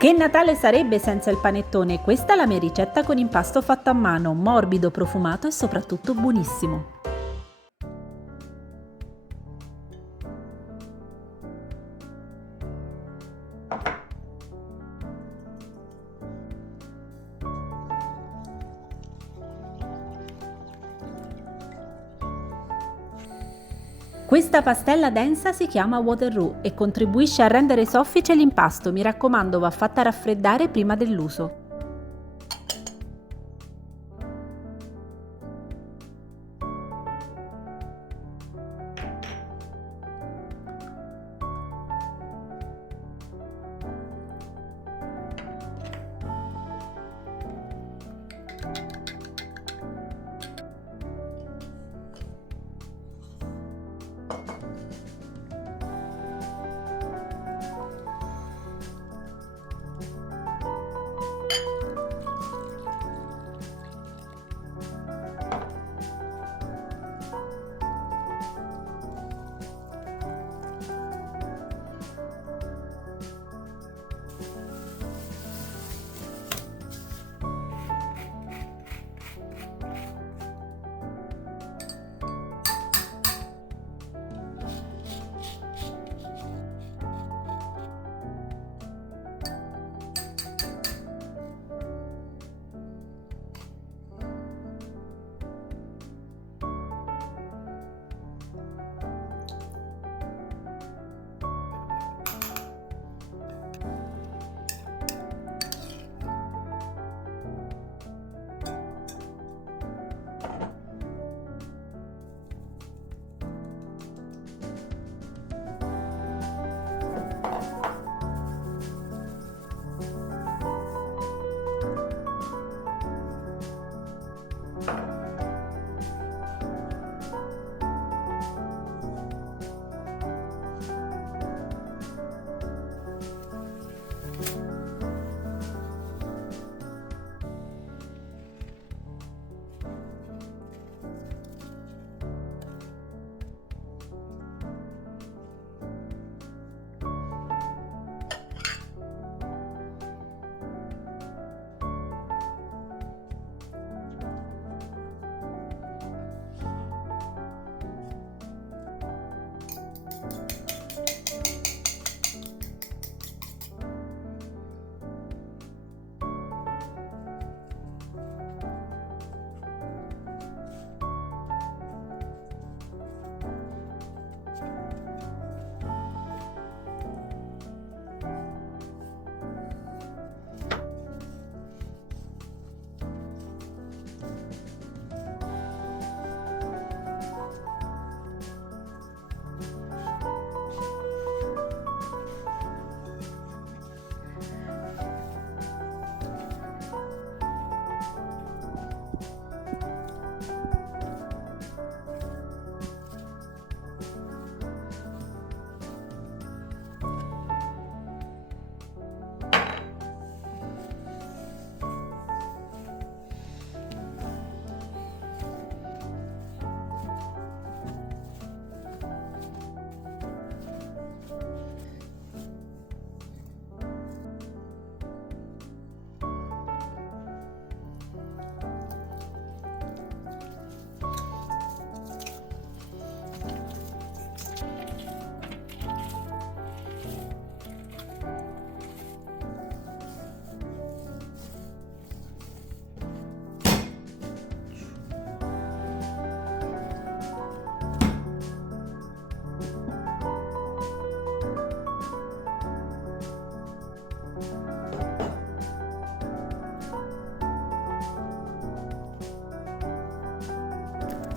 Che Natale sarebbe senza il panettone? Questa è la mia ricetta con impasto fatto a mano, morbido, profumato e soprattutto buonissimo. Questa pastella densa si chiama Waterloo e contribuisce a rendere soffice l'impasto, mi raccomando va fatta raffreddare prima dell'uso.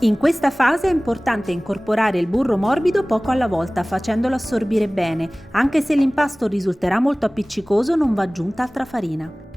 In questa fase è importante incorporare il burro morbido poco alla volta, facendolo assorbire bene. Anche se l'impasto risulterà molto appiccicoso, non va aggiunta altra farina.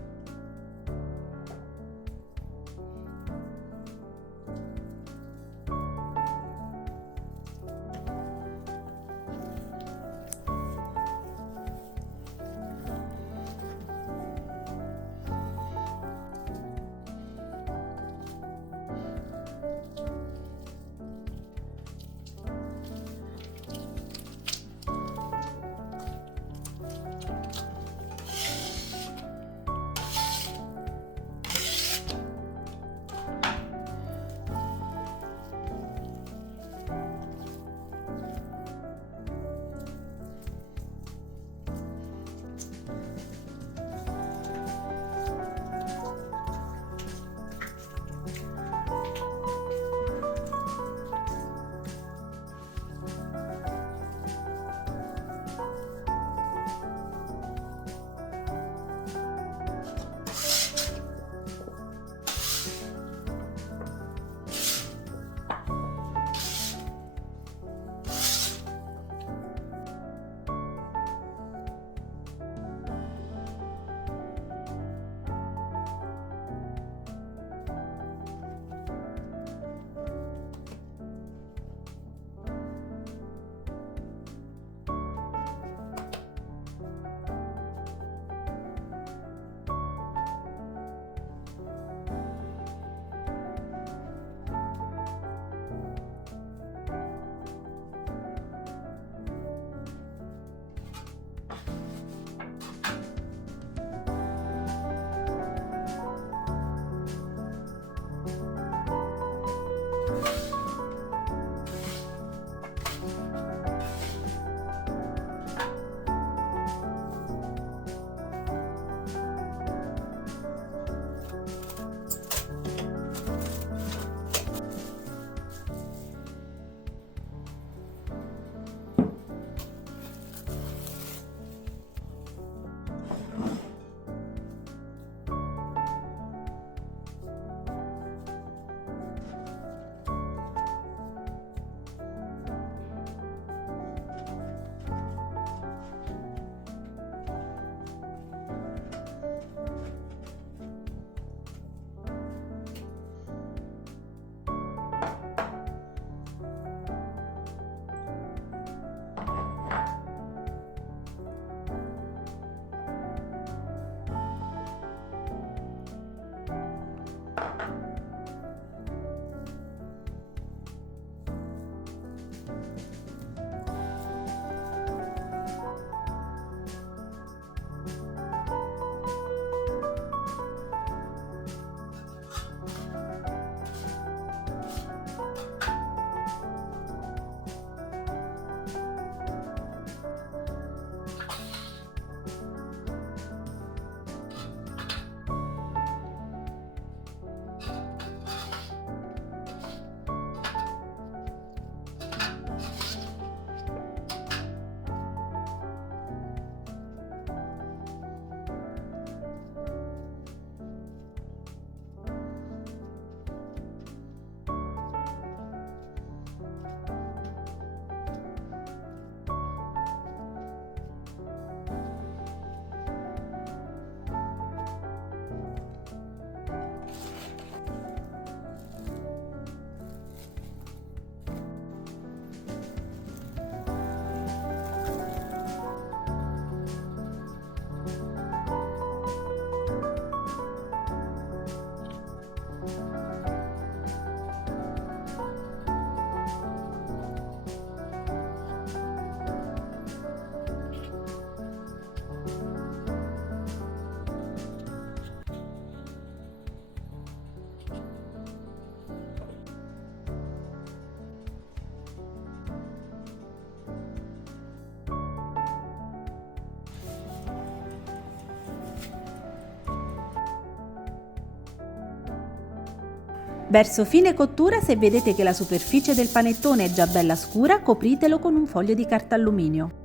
Verso fine cottura, se vedete che la superficie del panettone è già bella scura, copritelo con un foglio di carta alluminio.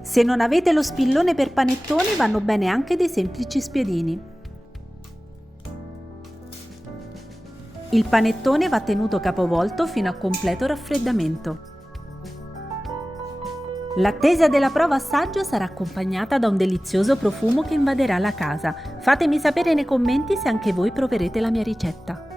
Se non avete lo spillone per panettone, vanno bene anche dei semplici spiedini. Il panettone va tenuto capovolto fino a completo raffreddamento. L'attesa della prova assaggio sarà accompagnata da un delizioso profumo che invaderà la casa. Fatemi sapere nei commenti se anche voi proverete la mia ricetta.